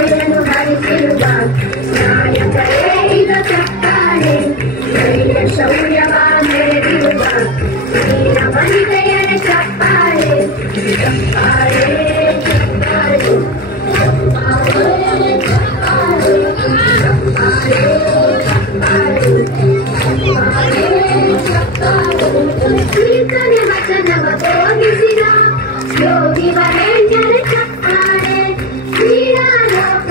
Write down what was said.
ಧರೆಯನ್ನು ಹರಿಸಿರುವ ನಾಯಕರೇ ಇದು ಚಪ್ಪಾಳೆ ಧೈರ್ಯ ಶೌರ್ಯವ ಮೆರೆದಿರುವ ವೀರ ವನಿತೆಯರ ಚಪ್ಪಾಳೆ ಚಪ್ಪಾಳೆ ಚಪ್ಪಾಳೆ ಕೀರ್ತನೆ ವಚನವ ಬೋಧಿಸಿದ ಯೋಗಿ ವರೇಣ್ಯರ ಚಪ್ಪಾಳೆ ಕ್ರೀಡಾ ಲೋಕ